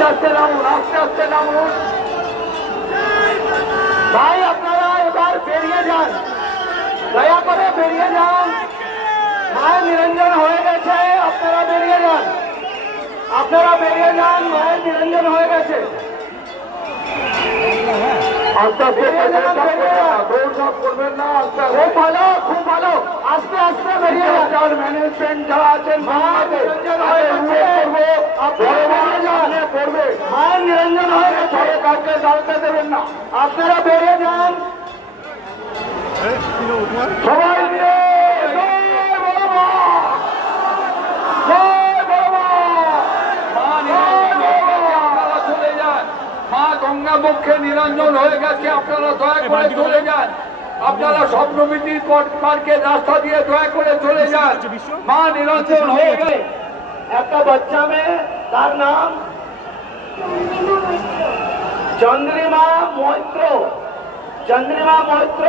আস্তে আস্তে নামুন, আস্তে আস্তে নামুন। ভাই আপনারা এবার বেরিয়ে যান, দয়া করে বেরিয়ে যান। মায়ের নিরঞ্জন হয়ে গেছে, আপনারা বেরিয়ে যান, আপনারা বেরিয়ে যান, মায়ের নিরঞ্জন হয়ে গেছে। করবেন না, খুব ভালো, খুব ভালো, আস্তে আস্তে বেরিয়ে যান। ম্যানেজমেন্ট যারা আছেন মায়ের নিরঞ্জন হয়ে গেছে, আপনারা বেরিয়ে যান। করবে মায়ের নিরঞ্জন হয়ে গেছে, কাউকে দাঁড়াতে দেবেন না, আপনারা বেরিয়ে যান সবাই মিলে। মা গঙ্গা বক্ষে নিরঞ্জন হয়ে গেছে, আপনারা দয়া করে চলে যান। আপনারা স্বপ্নবীতির পার্কের রাস্তা দিয়ে দয়া করে চলে যান। মা নিরঞ্জন হয়ে গেছে। একটা বাচ্চা মেয়ে, তার নাম চন্দ্রিমা মৈত্র। চন্দ্রিমা মৈত্র